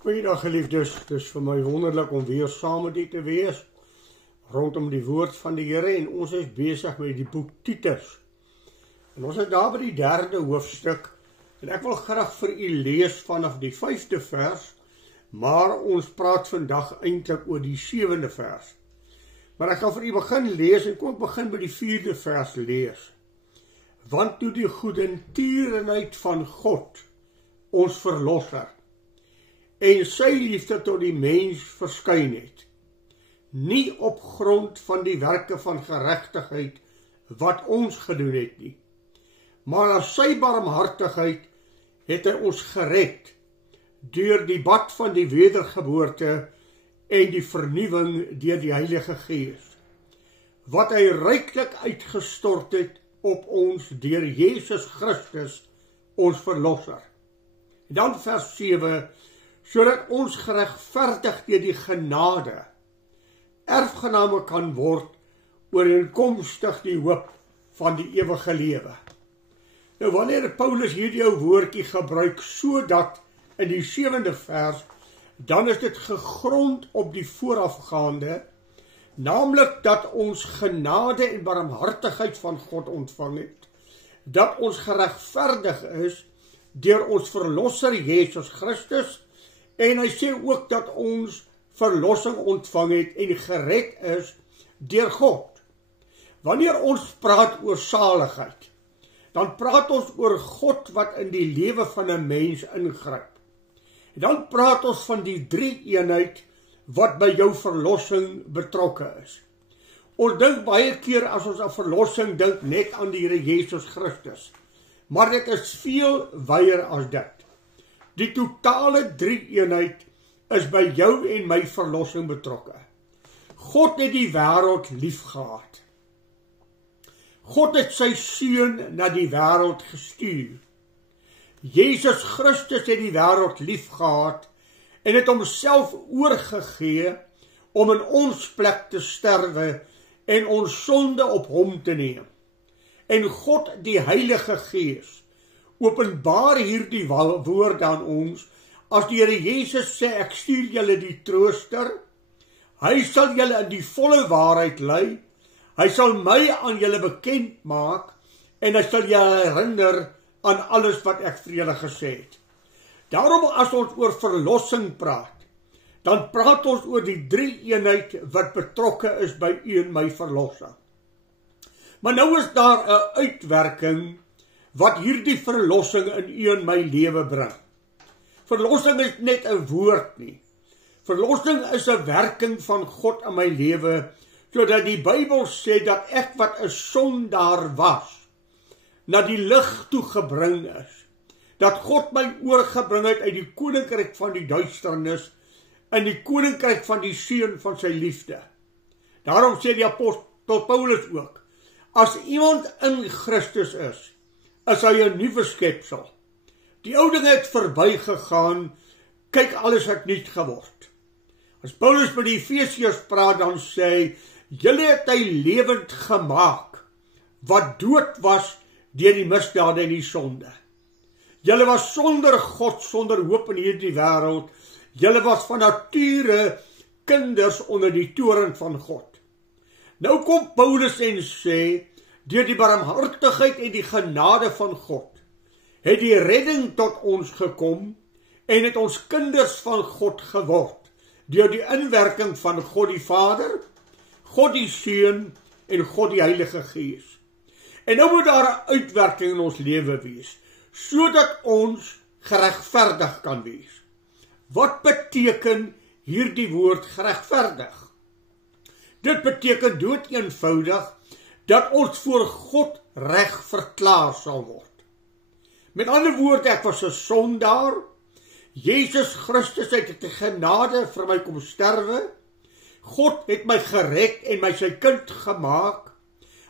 Goeiedag geliefdes, het is vir my wonderlik om weer saam met u te wees rondom die woord van die Here en ons is besig met die boek Titus. En ons is daar by die 3de hoofstuk en ek wil graag vir u lees vanaf die 5de vers, maar ons praat vandag eintlik oor die 7de vers. Maar ek gaan vir u begin lees en kom ek begin by die 4de vers lees. Want toe die goedertierenheid van God, ons verlosser, en sy liefde tot die mens verskyn het, nie op grond van die werke van geregtigheid wat ons gedoen het nie, maar as sy barmhartigheid het hy ons gered deur die bad van die wedergeboorte en die vernuwing deur die Heilige Gees, wat hy ryklik uitgestort het op ons deur Jesus Christus, ons verlosser. En dan vers 7, sodat ons geregverdig deur die genade erfgename kan word ooreenkomstig die hoop van die ewige lewe. Nou wanneer Paulus hierdie woordjie gebruik sodat in die 7de vers, dan is dit gegrond op die voorafgaande, naamlik dat ons genade en barmhartigheid van God ontvang het, dat ons geregverdig is deur ons verlosser Jesus Christus. En hy sê ook dat ons verlossing ontvang het en gered is deur God. Wanneer ons praat oor saligheid, dan praat ons oor God wat in die lewe van 'n mens ingryp. En dan praat ons van die drie-eenheid wat by jou verlossing betrokke is. Ons dink baie keer as ons aan verlossing dink net aan die Here Jesus Christus, maar dit is veel wyer as dit. Die totale drie-eenheid is by jou en my verlossing betrokke. God het die wêreld lief gehad. God het sy seun na die wêreld gestuur. Jesus Christus het die wêreld lief gehad en het homself oorgegee om in ons plek te sterwe en ons sonde op hom te neem. En God, die Heilige Gees, openbaar hierdie woord aan ons, as die Here Jesus sê, ek stuur julle die trooster, hy sal julle in die volle waarheid lei, hy sal my aan julle bekend maak, en hy sal julle herinner aan alles wat ek vir julle gesê het. Daarom as ons oor verlossing praat, dan praat ons oor die drie-eenheid wat betrokke is by u en my verlossing. Maar nou is daar 'n uitwerking wat hierdie verlossing in u en my lewe bring. Verlossing is net 'n woord nie. Verlossing is 'n werking van God in my lewe, sodat die Bybel sê dat ek wat 'n sondaar was, na die lig toe gebring is. Dat God my oorgebring het uit die koninkryk van die duisternis in die koninkryk van die seun van sy liefde. Daarom sê die apostel Paulus ook, as iemand in Christus is hy 'n nuwe skepsel. Die ou dinge het verbygegaan, kyk alles het nuut geword. As Paulus met die Efesiërs praat, dan sê hy, julle het hy lewend gemaak, wat dood was deur die misdade en die sonde. Julle was sonder God, sonder hoop in hierdie wêreld, julle was van nature kinders onder die toorn van God. Nou kom Paulus en sê, deur die barmhartigheid en die genade van God, het die redding tot ons gekom en het ons kinders van God geword, deur die inwerking van God die Vader, God die Seun en God die Heilige Gees. En nou moet daar 'n uitwerking in ons lewe wees, sodat ons geregverdig kan wees. Wat beteken hierdie woord geregverdig? Dit beteken dood eenvoudig dat ons voor God reg verklaar sal word. Met ander woorde, ek was 'n sondaar, Jesus Christus het die genade vir my kom sterwe, God het my gered en my sy kind gemaak,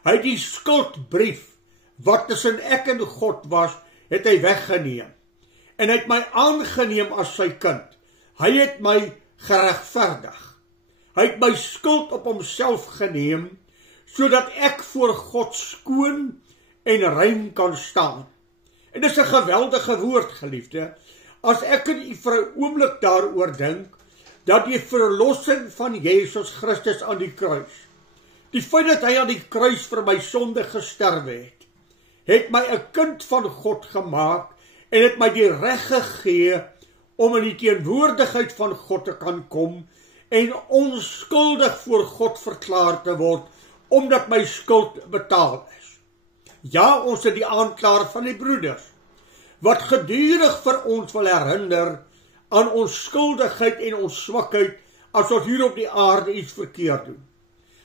hy het die skuldbrief, wat tussen ek en God was, het hy weggeneem, en hy het my aangeneem as sy kind, hy het my geregverdig, hy het my skuld op homself geneem, sodat ek voor God skoon en rein kan staan. En dis 'n geweldige woord, geliefde. as ek en u vir 'n oomblik daaroor dink, dat die verlossing van Jesus Christus aan die kruis, die feit dat hy aan die kruis vir my sonde gesterwe het my 'n kind van God gemaak en het my die reg gegee om in die teenwoordigheid van God te kan kom en onskuldig voor God verklaar te word, omdat my skuld betaal is. Ja, ons is die aanklaer van die broeders, wat gedurig vir ons wil herinner aan ons skuldigheid en ons swakheid, as ons hier op die aarde iets verkeerd doen.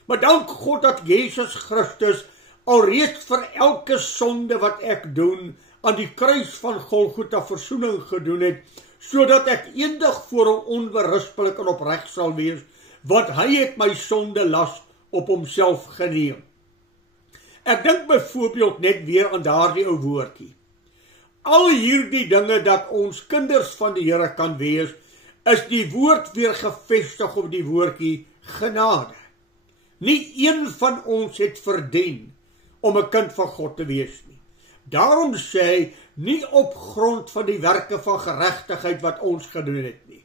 Maar dank God dat Jesus Christus alreeds vir elke sonde wat ek doen, aan die kruis van Golgotha versoening gedoen het, sodat ek eendag voor hom onberispelik en opreg sal wees, want hy het my sonde las op homself geneem. Ek dink byvoorbeeld net weer aan daardie ou woordjie. Al hierdie dinge dat ons kinders van die Here kan wees, is die woord weer gevestig op die woordjie genade. Nie een van ons het verdien om 'n kind van God te wees nie. Daarom sê hy, nie op grond van die werke van geregtigheid wat ons gedoen het nie,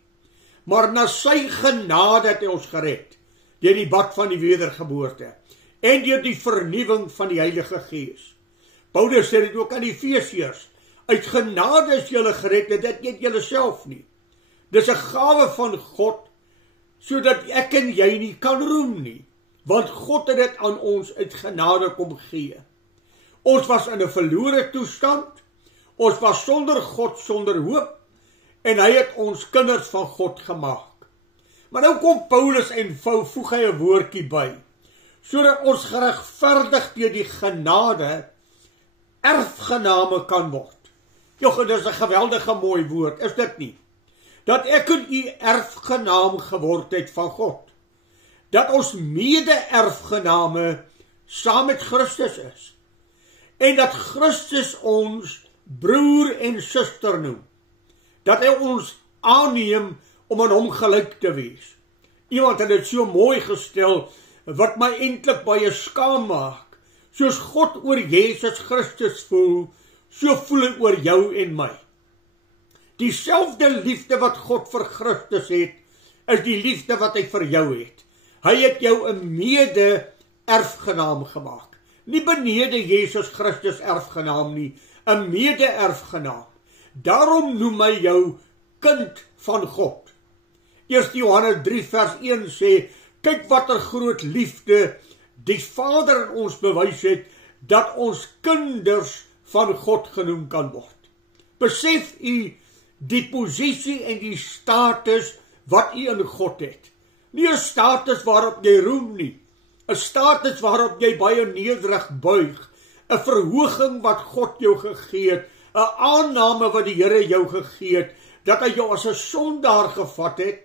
maar na sy genade het hy ons gered, deur die bad van die wedergeboorte, en deur die vernuwing van die Heilige Gees. Paulus sê dit ook aan die Efesiërs, uit genade is julle gered, dit nie julle self nie. Dis 'n gawe van God, sodat ek en jy nie kan roem nie, want God het dit aan ons uit genade kom gee. Ons was in 'n verlore toestand, ons was sonder God, sonder hoop, en hy het ons kinders van God gemaak. Maar nou kom Paulus en voeg hy 'n woordjie by, sodat ons geregverdig deur die genade erfgename kan word. Jog, dit is 'n geweldige mooi woord, is dit nie? Dat ek en u erfgenaam geword het van God. Dat ons mede-erfgename saam met Christus is. En dat Christus ons broer en suster noem. Dat hy ons aanneem om aan hom gelyk te wees. Iemand het dit so mooi gestel, wat my eintlik baie skaam maak. Soos God oor Jesus Christus voel, so voel hy oor jou en my. Dieselfde liefde wat God vir Christus het, is die liefde wat hy vir jou het. Hy het jou 'n mede-erfgenaam gemaak. Nie benede Jesus Christus erfgenaam nie, 'n mede-erfgenaam. Daarom noem hy jou kind van God. 1 Johannes 3 vers 1 sê, kyk watter groot liefde die Vader in ons bewys het, dat ons kinders van God genoem kan word. Besef u die posisie en die status wat u in God het. Nie 'n status waarop jy roem nie, 'n status waarop jy baie nederig buig, 'n verhoging wat God jou gegee het, 'n aanname wat die Here jou gegee het, dat hy jou as 'n sondaar gevat het,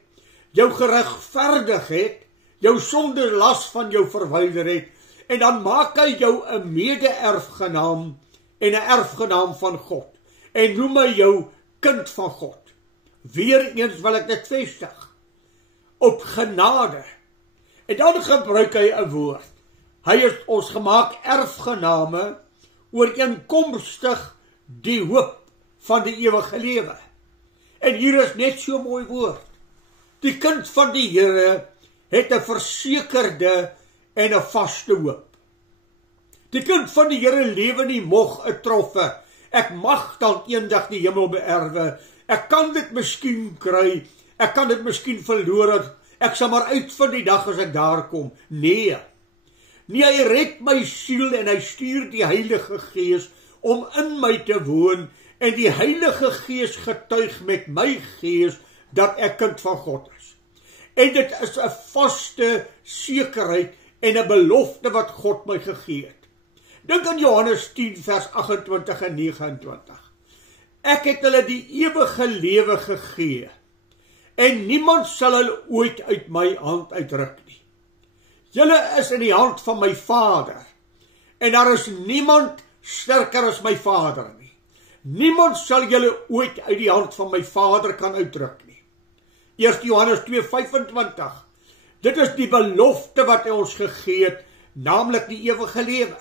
jou geregverdig het, jou sonde las van jou verwyder het, en dan maak hy jou 'n mede-erfgenaam en 'n erfgenaam van God, en noem hy jou kind van God. Weereens wil ek dit vestig, op genade. En dan gebruik hy 'n woord. Hy het ons gemaak erfgename, ooreenkomstig die hoop van die ewige lewe. En hier is net so mooi woord. Die kind van die Here het 'n versekerde en 'n vaste hoop. Die kind van die Here lewe nie mog 'n troffe. Ek mag dan eendag die hemel beerwe. Ek kan dit miskien kry. Ek kan dit miskien verloor. Ek sal maar uitvind die dag as ek daar kom. Nee. Nee, hy red my siel en hy stuur die Heilige Gees om in my te woon, en die Heilige Gees getuig met my gees dat ek kind van God is. En dit is 'n vaste sekerheid en 'n belofte wat God my gegee het. Dink aan Johannes 10 vers 28 en 29. Ek het hulle die ewige lewe gegee, en niemand sal hulle ooit uit my hand uitruk nie. Julle is in die hand van my Vader, en daar is niemand sterker as my Vader nie. Niemand sal julle ooit uit die hand van my Vader kan uitruk nie. 1 Johannes 2:25. Dit is die belofte wat hy ons gegee het, naamlik die ewige lewe.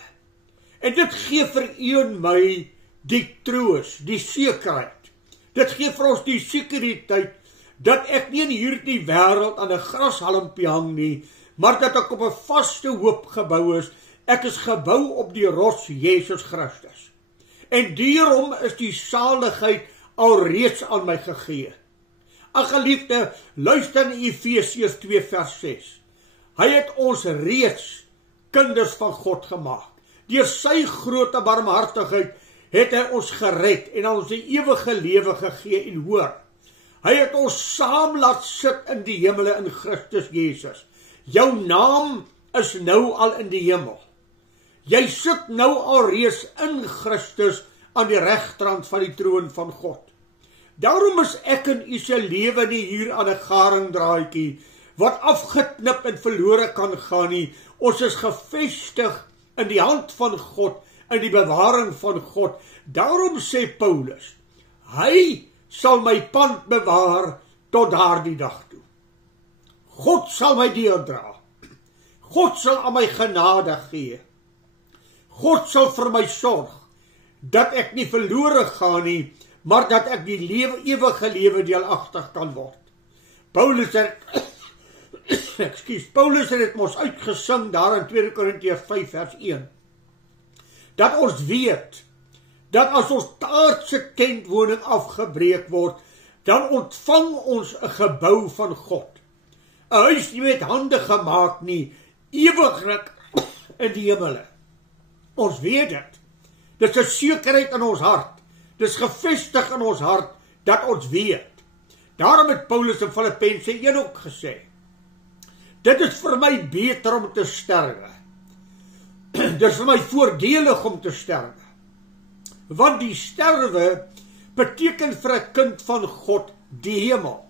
En dit gee vir u en my die troos, die sekerheid, Dit gee vir ons die sekuriteit dat ek nie in hierdie wêreld aan 'n grashalmpie hang nie, maar dat ek op 'n vaste hoop gebou is. Ek is gebou op die rots Jesus Christus. En daarom is die saligheid alreeds aan my gegee. Ag geliefde, luister in Efesiërs 2 vers 6. Hy het ons reeds kinders van God gemaak. Deur sy groote barmhartigheid het hy ons gered en ons die ewige lewe gegee en hoor. Hy het ons saam laat sit in die hemele in Christus Jesus. Jou naam is nou al in die hemel. Jy sit nou alreeds in Christus aan die regterkant van die troon van God. Daarom is ek en u se lewe nie hier aan 'n garingdraadjie wat afgeknip en verlore kan gaan nie. Ons is gevestig in die hand van God, in die bewaring van God. Daarom sê Paulus, hy sal my pand bewaar tot daardie dag toe. God sal my deurdra. God sal aan my genade gee. God sal vir my sorg, dat ek nie verlore gaan nie, maar dat ek die ewige lewe deelagtig kan word. Paulus het dit mos uitgesing daar in 2 Korintiërs 5 vers 1. Dat ons weet, dat as ons aardse tentwoning afgebreek word, dan ontvang ons 'n gebou van God. 'n Huis nie met hande gemaak nie, ewiglik in die hemele. Ons weet dit. Dit is 'n sekerheid in ons hart. Dit is gevestig in ons hart dat ons weet. Daarom het Paulus in Filippense 1 ook gesê, dit is vir my beter om te sterwe. Dit is vir my voordelig om te sterwe. Want die sterwe beteken vir 'n kind van God die hemel.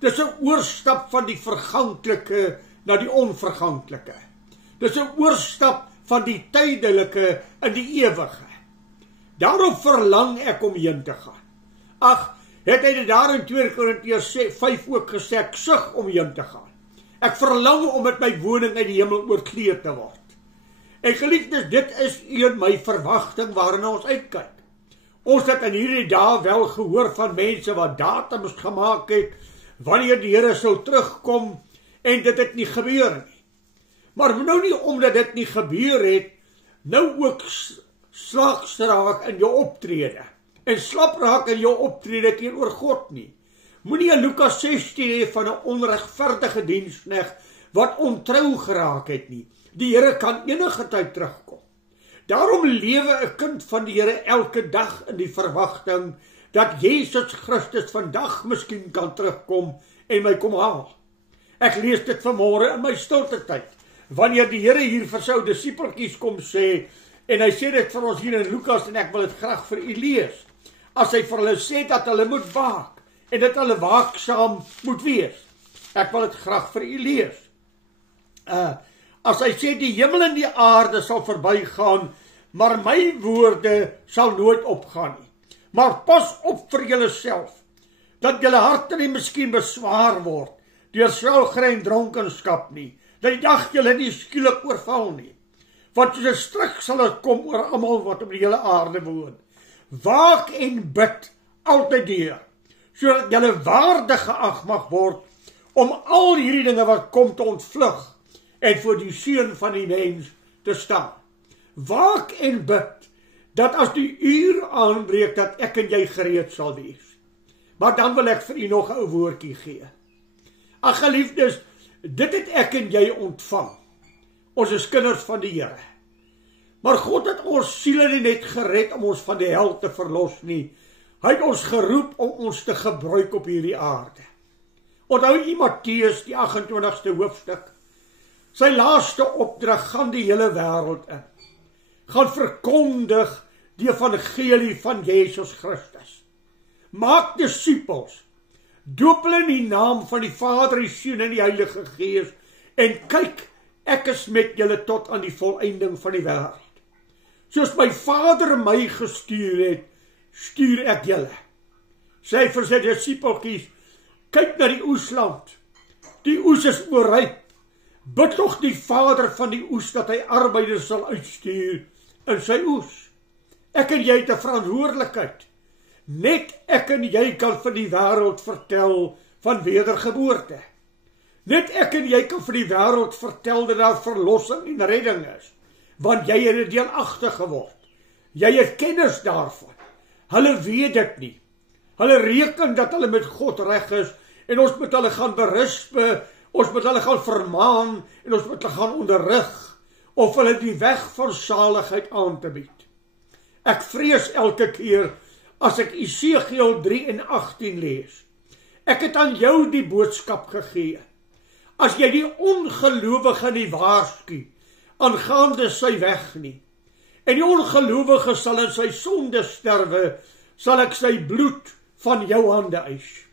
Dit is 'n oorstap van die verganklike na die onverganklike. Dit is 'n oorstap van die tydelike in die ewige. Daarom verlang ek om heen te gaan. Ag, het hy dit daar in 2 Korintiërs 5 ook gesê, ek sug om heen te gaan. Ek verlang om met my woning uit die hemel oorkleed te word. En geliefdes, dit is een my verwagting waarna ons uitkyk. Ons het in hierdie dae wel gehoor van mense wat datums gemaak het, wanneer die Here sou terugkom, en dit het nie gebeur nie. Maar nou nie omdat dit nie gebeur het, nou ook slags raak in jou optrede, en slap raak in jou optrede teenoor God nie. Moenie in Lukas 16 hê van 'n onregverdige diensknegt wat ontrou geraak het nie. Die Here kan enige tyd terugkom. Daarom lewe 'n kind van die Here elke dag in die verwagting dat Jesus Christus vandag miskien kan terugkom en my kom haal. Ek lees dit vanmôre in my stilte tyd, wanneer die Here hier vir sy disippeltjies kom sê, en hy sê dit vir ons hier in Lukas, en ek wil dit graag vir u lees, as hy vir hulle sê dat hulle moet waak, en dat hulle waaksaam moet wees. Ek wil dit graag vir u lees. As hy sê, die hemel en die aarde sal verbygaan, maar my woorde sal nooit opgaan nie. Maar pas op vir julle self, dat julle harte nie miskien beswaar word, deur swelgery en dronkenskap nie, dat die dag julle nie skielik oorval nie. Want soos 'n stryk sal dit kom oor almal wat op die hele aarde woon. Waak en bid altyd deur, sodat julle waardig geag mag word om al hierdie dinge wat kom te ontvlug en voor die seun van die mens te staan. Waak en bid, dat as die uur aanbreek, dat ek en jy gereed sal wees. Maar dan wil ek vir u nog 'n ou woordjie gee. Ag geliefdes, dit het ek en jy ontvang. Ons is kinders van die Here. Maar God het ons siele nie net gered om ons van die hel te verlos nie. Hy het ons geroep om ons te gebruik op hierdie aarde. Onthou jy Matteus, die 28ste hoofstuk? Sy laaste opdrag, gaan die hele wêreld in. Gaan verkondig die evangelie van Jesus Christus. Maak disippels. Doop hulle in die naam van die Vader, die Seun en die Heilige Gees. En kyk, ek is met julle tot aan die volëinding van die wêreld. Soos my Vader my gestuur het, stuur ek julle. Sê vir sy disippeltjies, kyk na die oesland. Die oes is oorryp. Bid tog die Vader van die oes dat hy arbeiders sal uitstuur in sy oes. Ek en jy het 'n verantwoordelikheid. Net ek en jy kan vir die wêreld vertel van wedergeboorte. Net ek en jy kan vir die wêreld vertel dat daar verlossing en redding is, want jy het 'n deelagtig geword. Jy het kennis daarvan. Hulle weet dit nie. Hulle reken dat hulle met God reg is, en ons moet hulle gaan berispe, ons moet hulle gaan vermaan, en ons moet hulle gaan onderrig, of hulle die weg van saligheid aan te bied. Ek vrees elke keer, as ek Esegiel 3 en 18 lees. Ek het aan jou die boodskap gegee. As jy die ongelowige nie waarsku, aangaande sy weg nie, en die ongelowige sal in sy sonde sterwe, sal ek sy bloed van jou hande eis.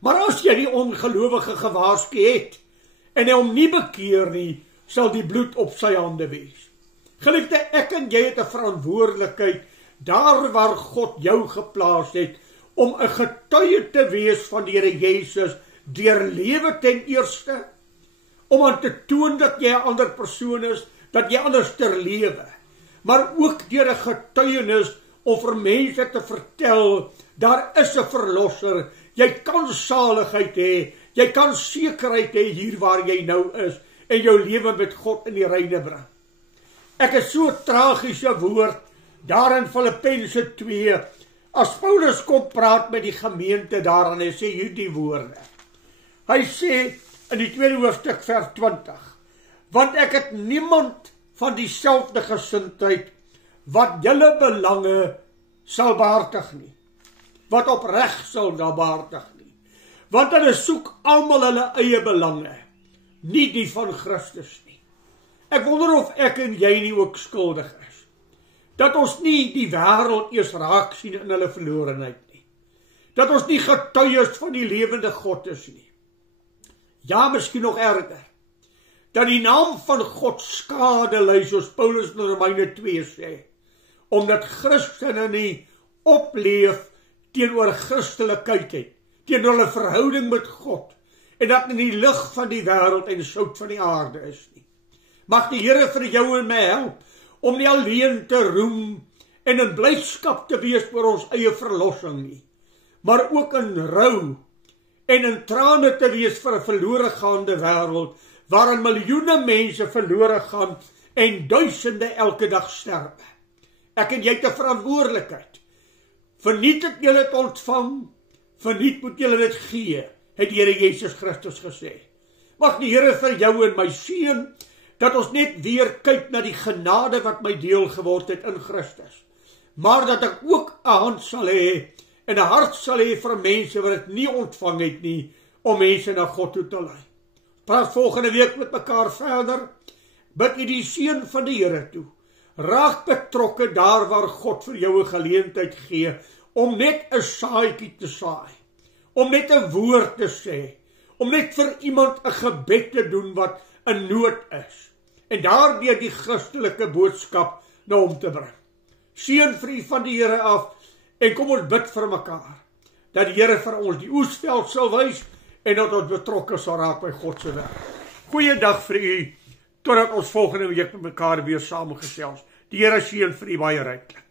Maar as jy die ongelowige gewaarsku het, en hy hom nie bekeer nie, sal die bloed op sy hande wees. Geliefde, ek en jy het 'n verantwoordelikheid, daar waar God jou geplaas het, om 'n getuie te wees van die Here Jesus, deur lewe ten eerste, om aan te toon dat jy 'n ander persoon is, dat jy anders ter lewe, maar ook deur 'n getuienis om vir mense te vertel, daar is 'n verlosser, jy kan saligheid hê, jy kan sekerheid hê hier waar jy nou is, en jou lewe met God in die reine bring. Ek is so tragiese woord, daar in Filippense 2, as Paulus kom praat met die gemeente daar, en hy sê hierdie woorde. Hy sê in die 2de hoofstuk vers 20, want ek het niemand van dieselfde gesindheid, wat julle belange sal behartig nie, wat opreg sal behartig nie, want hulle soek almal hulle eie belange, nie die van Christus nie. Ek wonder of ek en jy nie ook skuldig is, dat ons nie die wêreld eers raak sien in hulle verlorenheid nie, dat ons nie getuies van die lewende God is nie. Ja, miskien nog erger, dat die naam van God skade ly, soos Paulus in Romeine 2 sê, omdat Christene nie opleef teenoor Christelikheid het, teenoor hulle verhouding met God, en dat in die lig van die wêreld en sout van die aarde is nie. Mag die Here vir jou en my help, om nie alleen te roem, en in blydskap te wees oor ons eie verlossing nie, maar ook in rou, en in trane te wees vir 'n verlore gaande wêreld, waarin miljoene mense verlore gaan, en duisende elke dag sterwe. Ek en jy het 'n verantwoordelikheid. Verniet het julle het ontvang, verniet moet julle dit gee, het die Here Jesus Christus gesê. Mag die Here vir jou en my seën, dat ons net weer kyk na die genade wat my deel geword het in Christus, maar dat ek ook 'n hand sal hê, en 'n hart sal hê vir mense wat dit nie ontvang het nie, om mense na God toe te lei. Praat volgende week met mekaar verder, bid u die seën van die Here toe. Raak betrokke daar waar God vir jou 'n geleentheid gee, om net 'n saadjie te saai, om net 'n woord te sê, om net vir iemand 'n gebed te doen wat in nood is, en daardeur die Christelike boodskap na hom te bring. Seën vir u van die Here af, en kom ons bid vir mekaar, dat die Here vir ons die oesveld sal wys, en dat ons betrokke sal raak by God se werk. Goeiedag vir u, totdat ons volgende week met mekaar weer saamgesels. Die Here seën vir u baie ryklik.